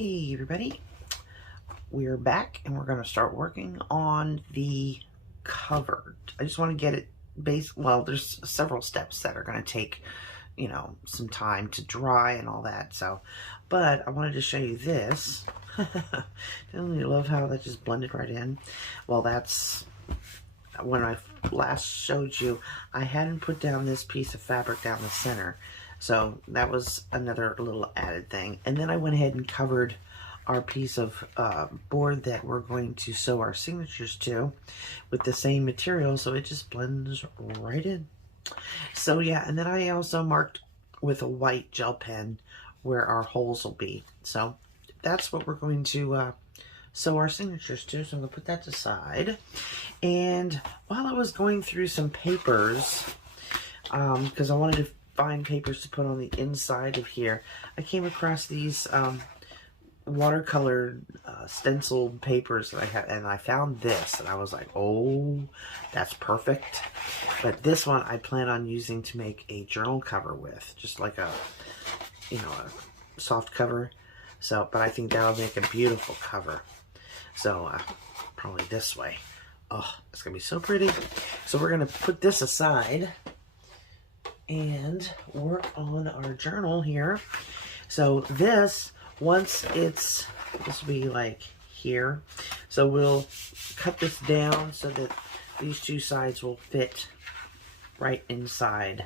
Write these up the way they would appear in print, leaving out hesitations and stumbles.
Hey everybody, we're back and we're going to start working on the cover. I just want to get it well, there's several steps that are going to take, some time to dry and all that. But I wanted to show you this. Don't you love how that just blended right in? Well, that's when I last showed you, I hadn't put down this piece of fabric down the center. So that was another little added thing. And then I went ahead and covered our piece of board that we're going to sew our signatures to with the same material, so it just blends right in. So yeah, and then I also marked with a white gel pen where our holes will be. So that's what we're going to sew our signatures to. So I'm going to put that aside. And while I was going through some papers, because I wanted to find papers to put on the inside of here, I came across these watercolor stenciled papers that I have, and I found this, and I was like, oh, that's perfect. But this one I plan on using to make a journal cover with, just like a soft cover. So, but I think that'll make a beautiful cover. So probably this way. Oh, it's gonna be so pretty. So we're gonna put this aside and work on our journal here. So this, once this will be like here. So we'll cut this down so that these two sides will fit right inside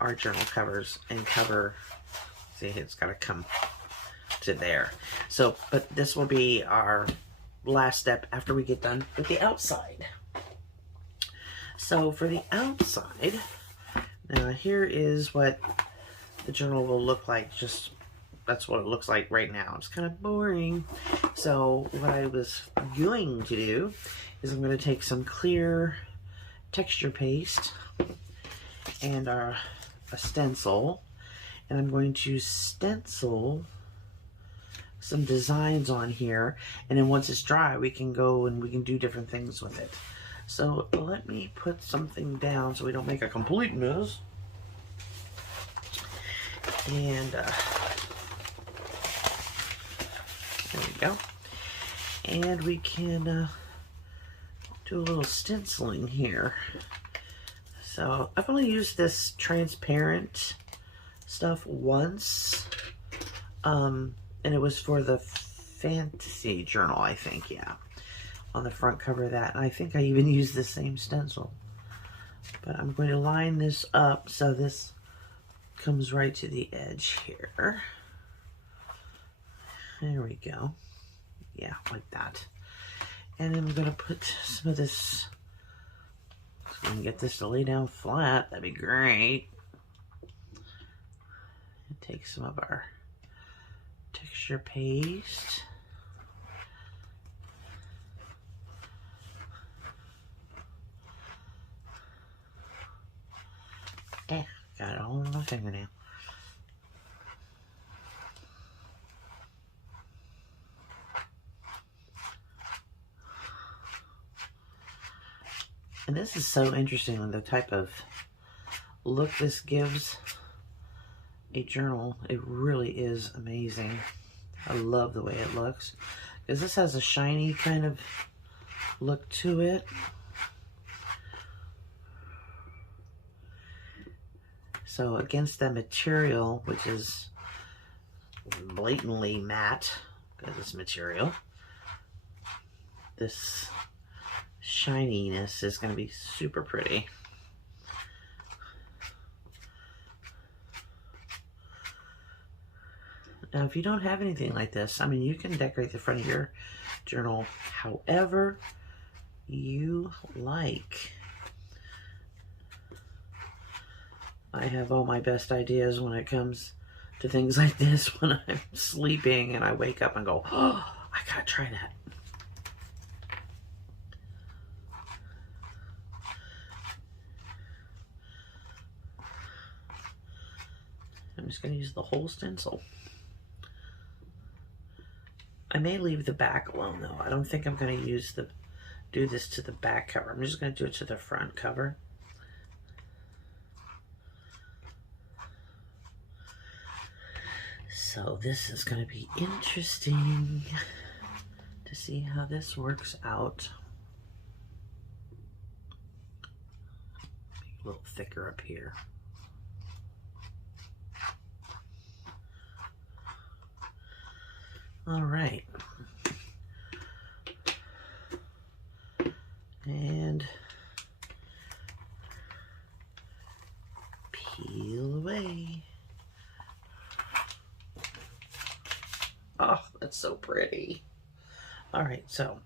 our journal covers and cover. See, it's got to come to there. So, but this will be our last step after we get done with the outside. So for the outside, now here is what the journal will look like. Just that's what it looks like right now. It's kind of boring. So what I was going to do is I'm going to take some clear texture paste and a stencil, and I'm going to stencil some designs on here, and then once it's dry we can go and we can do different things with it. So let me put something down so we don't make a complete mess. And there we go. And we can do a little stenciling here. So I've only used this transparent stuff once. And it was for the fantasy journal, I think, yeah. On the front cover of that. And I think I even used the same stencil. But I'm going to line this up so this comes right to the edge here. There we go. Yeah, like that. And then I'm going to put some of this, if we can get this to lay down flat, that'd be great. And take some of our texture paste. Got it all on my fingernail. And this is so interesting, the type of look this gives a journal. It really is amazing. I love the way it looks, because this has a shiny kind of look to it. So against that material, which is blatantly matte, because it's material, this shininess is going to be super pretty. Now, if you don't have anything like this, I mean, you can decorate the front of your journal however you like. I have all my best ideas when it comes to things like this when I'm sleeping and I wake up and go, oh, I gotta try that. I'm just going to use the whole stencil. I may leave the back alone though. I don't think I'm going to do this to the back cover. I'm just going to do it to the front cover. So this is going to be interesting to see how this works out. Make it a little thicker up here. All right. And peel away. Oh, that's so pretty. All right, so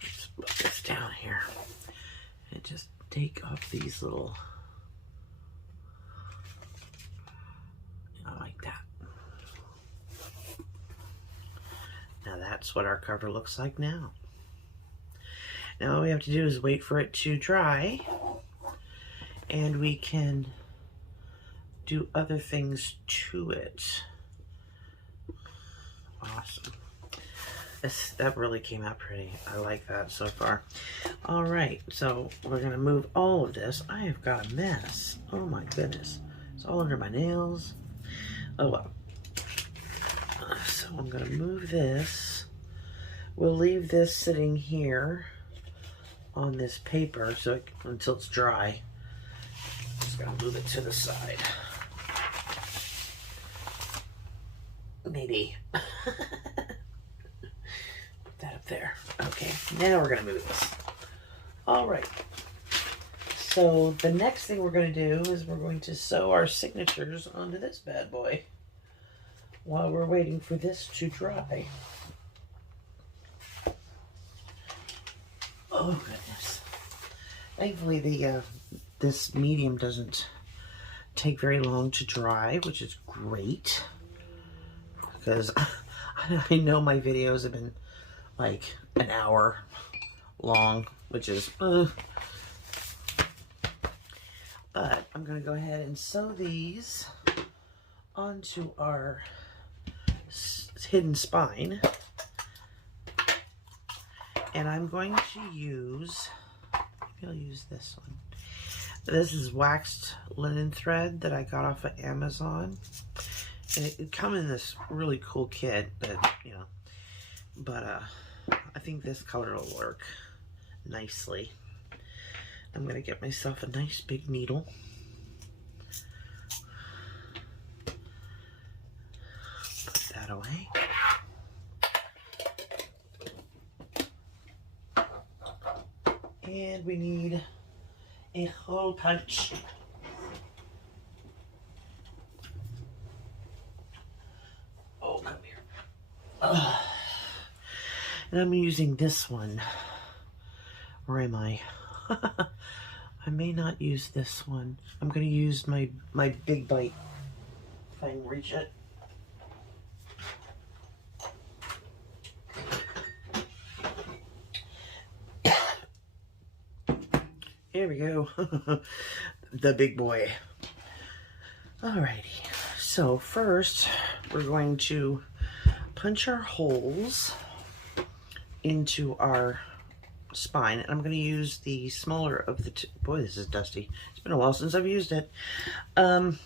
let's put this down here and just take off these little, like that. Now that's what our cover looks like now. Now all we have to do is wait for it to dry, and we can do other things to it. Awesome. That really came out pretty. I like that so far. All right, so we're gonna move all of this. I have got a mess. Oh my goodness. It's all under my nails. Oh well. So I'm gonna move this. We'll leave this sitting here on this paper until it's dry. Just gonna move it to the side. Maybe. Put that up there. Okay, now we're gonna move this. All right. So the next thing we're gonna do is we're going to sew our signatures onto this bad boy while we're waiting for this to dry. Oh goodness. Thankfully this medium doesn't take very long to dry, which is great. Because I know my videos have been like an hour long, which is, but I'm going to go ahead and sew these onto our hidden spine. And I'm going to use, maybe I'll use this one. This is waxed linen thread that I got off of Amazon. And it come in this really cool kit that, you know, but I think this color will work nicely. I'm going to get myself a nice big needle. Put that away. And we need a hole punch. And I'm using this one. Where am I? I may not use this one. I'm going to use my big bite if I can reach it. Here we go. The big boy. Alrighty. So first we're going to punch our holes into our spine, and I'm going to use the smaller of the two. Boy, this is dusty. It's been a while since I've used it. The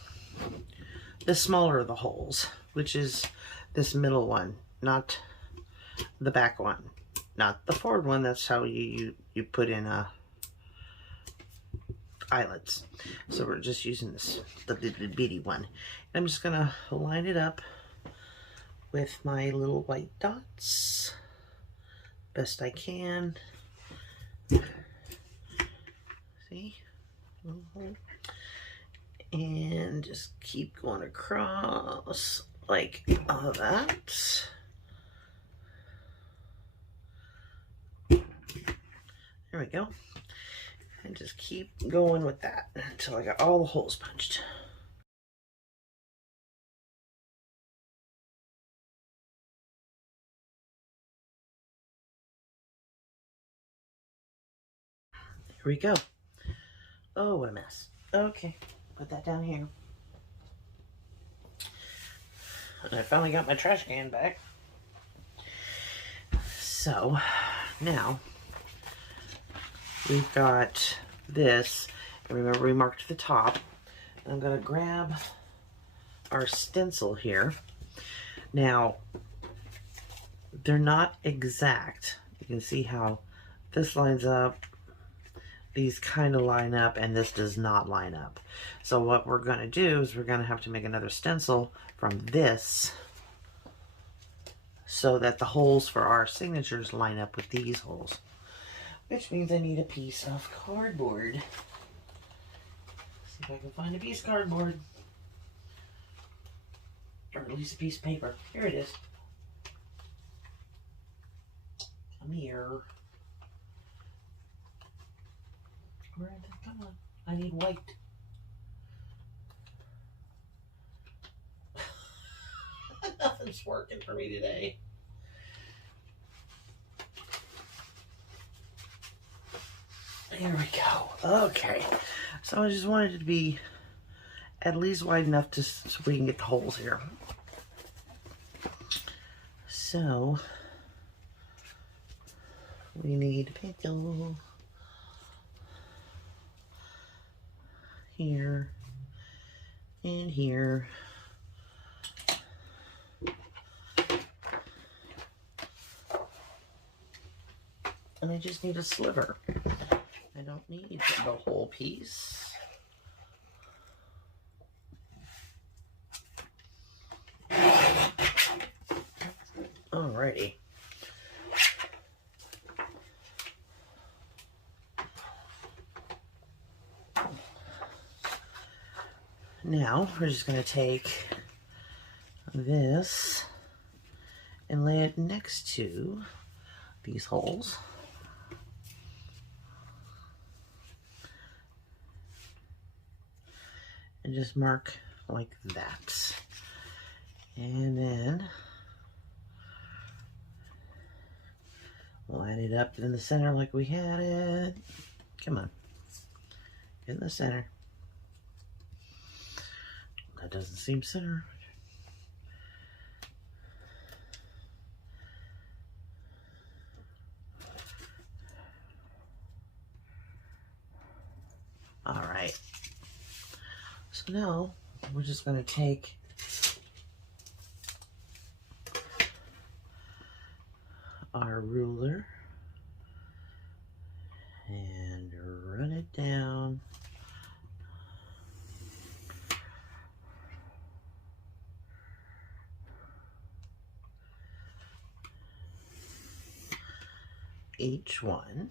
smaller of the holes, which is this middle one, not the back one, not the forward one. That's how you put in eyelets. So we're just using this the bitty one. And I'm just going to line it up with my little white dots best I can. See? And just keep going across like all that. There we go. And just keep going with that until I got all the holes punched. Here we go. Oh, what a mess. Okay, put that down here. I finally got my trash can back. So, now, we've got this. And remember, we marked the top. I'm going to grab our stencil here. Now, they're not exact. You can see how this lines up, these kind of line up, and this does not line up. So what we're going to do is we're going to have to make another stencil from this so that the holes for our signatures line up with these holes, which means I need a piece of cardboard. See if I can find a piece of cardboard, or at least a piece of paper. Here it is. Come here. Where did it come on? I need white. Nothing's working for me today. There we go. Okay. So I just wanted it to be at least wide enough so we can get the holes here. So we need a pencil here and here. And I just need a sliver. I don't need the whole piece. Alrighty. Now we're just going to take this and lay it next to these holes. And just mark like that. And then line it up in the center like we had it. Come on. Get in the center. That doesn't seem center. All right. So now we're just going to take our ruler and run it down. Each one.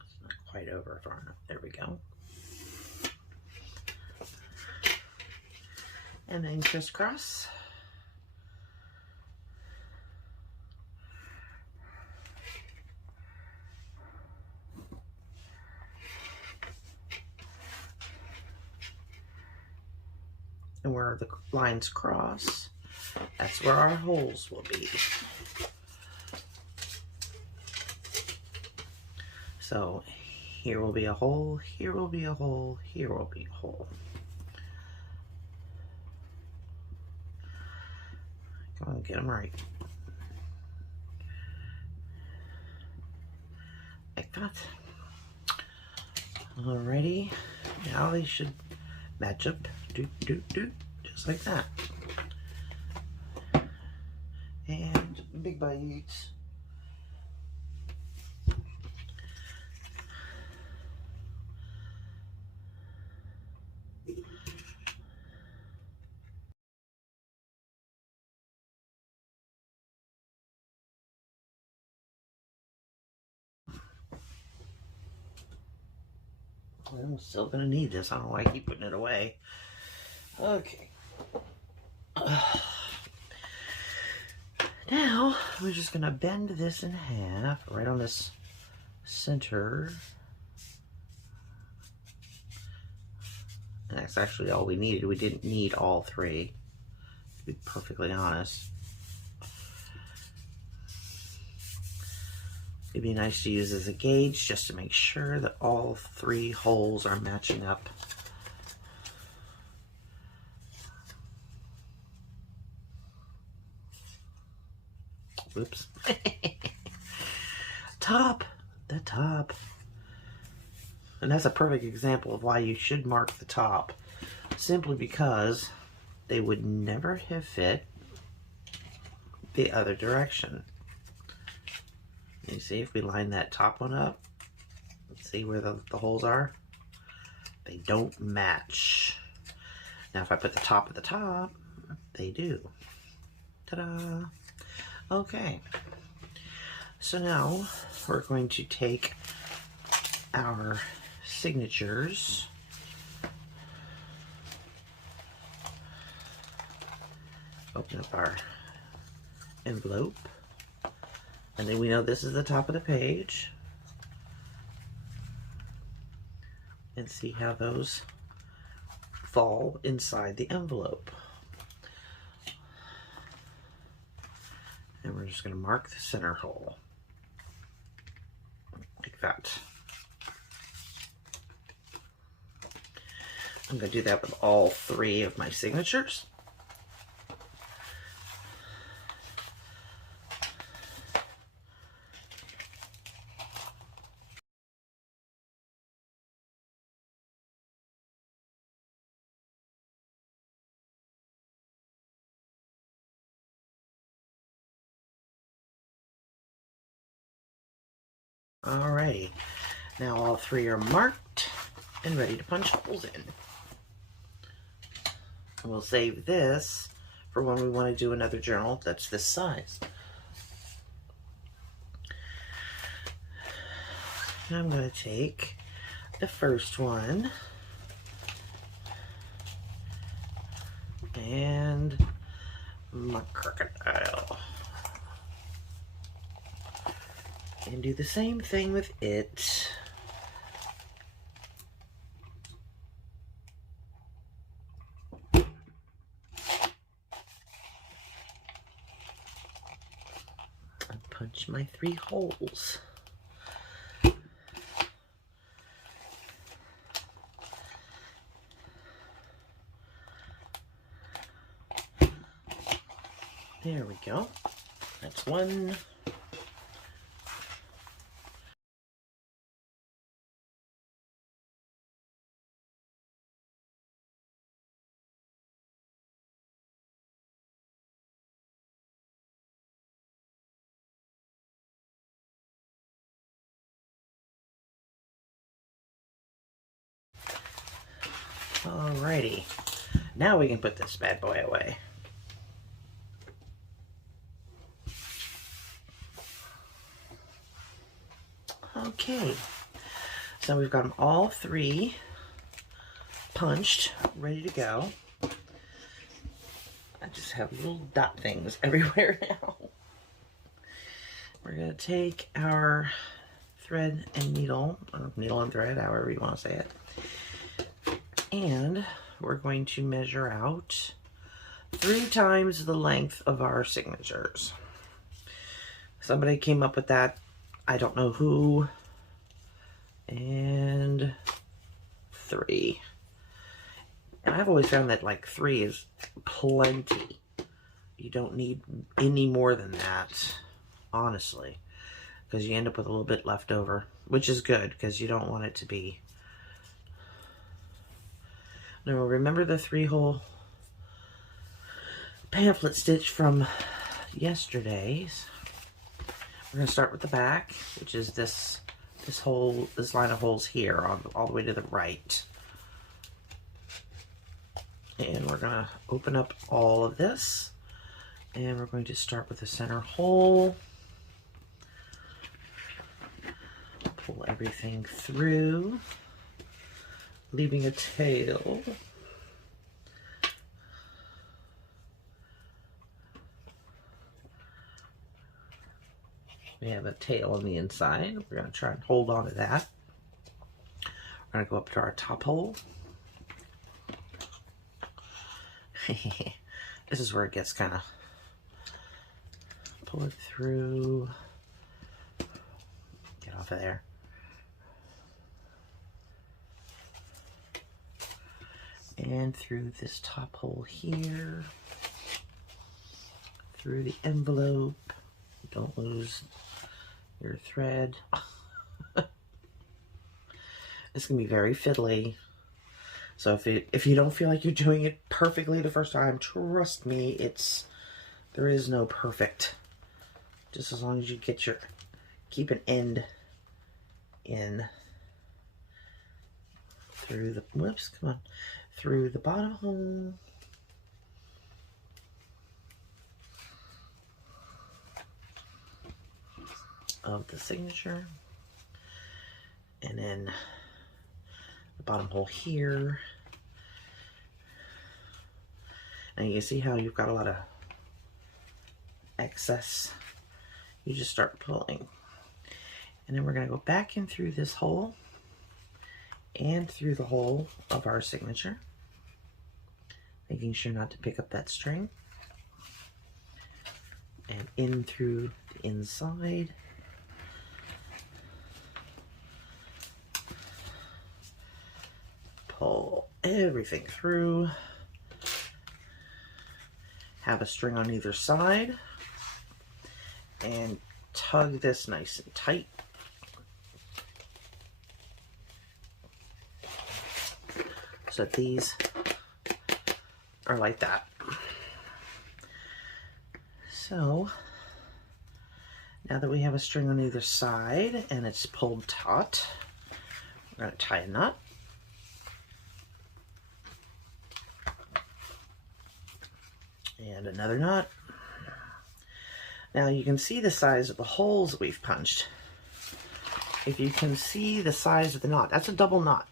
It's not quite over far enough. There we go. And then crisscross. And where the lines cross, that's where our holes will be. So here will be a hole, here will be a hole, here will be a hole. Come on, get them right. Like that. Alrighty, now they should match up, just like that. And big bites. I'm still gonna need this. I don't know why I keep putting it away. Okay. Now we're just gonna bend this in half right on this center. And that's actually all we needed. We didn't need all three, to be perfectly honest. It'd be nice to use as a gauge just to make sure that all three holes are matching up. Whoops. Top, the top. And that's a perfect example of why you should mark the top, simply because they would never have fit the other direction. You see, if we line that top one up, see where the holes are? They don't match. Now if I put the top at the top, they do. Ta-da! Okay, so now we're going to take our signatures, open up our envelope, and then we know this is the top of the page, and see how those fall inside the envelope. And we're just going to mark the center hole like that. I'm going to do that with all 3 of my signatures. Alrighty, now all 3 are marked and ready to punch holes in. And we'll save this for when we want to do another journal that's this size. I'm going to take the first one and my crocodile and do the same thing with it. And punch my 3 holes. There we go. That's one. Alrighty, now we can put this bad boy away. Okay, so we've got them all 3 punched, ready to go. I just have little dot things everywhere now. We're going to take our thread and needle, or needle and thread, however you want to say it, and we're going to measure out 3 times the length of our signatures. Somebody came up with that, I don't know who, and 3. And I've always found that like 3 is plenty. You don't need any more than that, honestly, because you end up with a little bit left over, which is good because you don't want it to be. Now remember the 3-hole pamphlet stitch from yesterday's. We're going to start with the back, which is this line of holes here all the way to the right. And we're going to open up all of this, and we're going to start with the center hole. Pull everything through, leaving a tail. We have a tail on the inside. We're going to try and hold on to that. We're going to go up to our top hole. This is where it gets kind of, pull it through, get off of there. And through this top hole here, through the envelope. Don't lose your thread. It's going to be very fiddly. So if you don't feel like you're doing it perfectly the first time, trust me, there is no perfect. Just as long as you keep an end in through through the bottom hole. Of the signature, and then the bottom hole here. And you can see how you've got a lot of excess. You just start pulling, and then we're going to go back in through this hole and through the hole of our signature, making sure not to pick up that string, and in through the inside. Pull everything through. Have a string on either side, and tug this nice and tight. So that these are like that. So now that we have a string on either side and it's pulled taut, we're going to tie a knot. And another knot. Now you can see the size of the holes we've punched. If you can see the size of the knot, that's a double knot.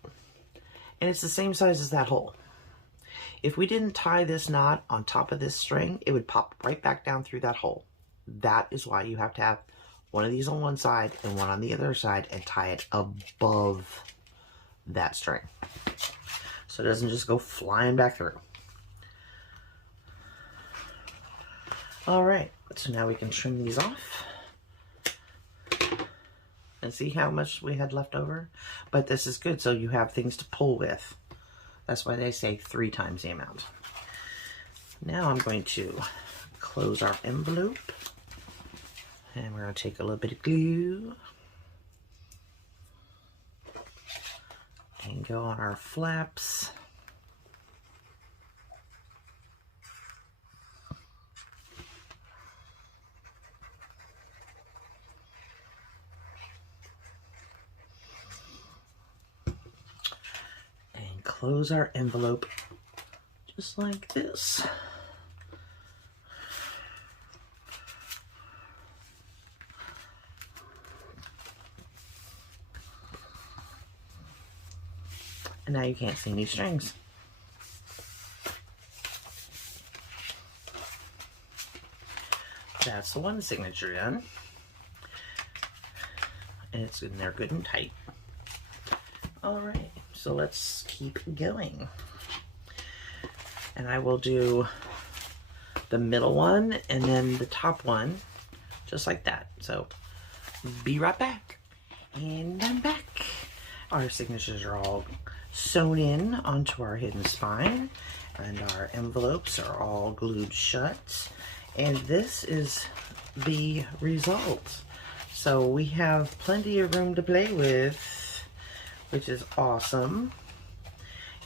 And it's the same size as that hole. If we didn't tie this knot on top of this string, it would pop right back down through that hole. That is why you have to have one of these on one side and one on the other side and tie it above that string. So it doesn't just go flying back through. All right, so now we can trim these off and see how much we had left over. But this is good, so you have things to pull with. That's why they say 3 times the amount. Now I'm going to close our envelope, and we're going to take a little bit of glue and go on our flaps. Close our envelope just like this. And now you can't see any strings. That's the one signature done. And it's in there good and tight. All right. So let's keep going. And I will do the middle one and then the top one, just like that. So be right back. And I'm back. Our signatures are all sewn in onto our hidden spine, and our envelopes are all glued shut. And this is the result. So we have plenty of room to play with, which is awesome,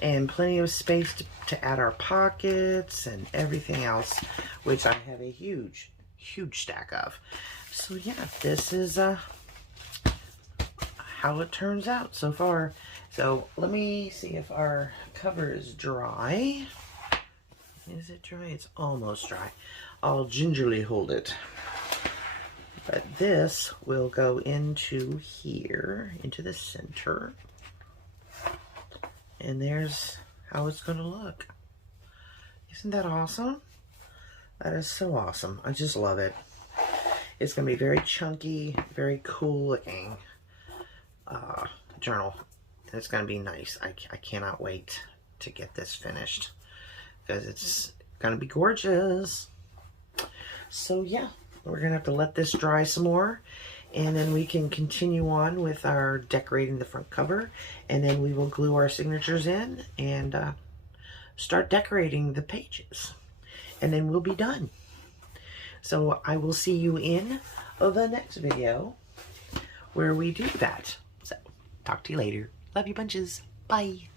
and plenty of space to add our pockets and everything else, which I have a huge stack of. So yeah, this is how it turns out so far. So let me see if our cover is dry. Is it dry? It's almost dry. I'll gingerly hold it. But this will go into here, into the center. And there's how it's going to look. Isn't that awesome? That is so awesome. I just love it. It's going to be very chunky, very cool looking journal. And it's going to be nice. I cannot wait to get this finished, because it's going to be gorgeous. So yeah, we're going to have to let this dry some more, and then we can continue on with our decorating the front cover, and then we will glue our signatures in and start decorating the pages, and then we'll be done. So I will see you in the next video where we do that. So talk to you later. Love you bunches. Bye.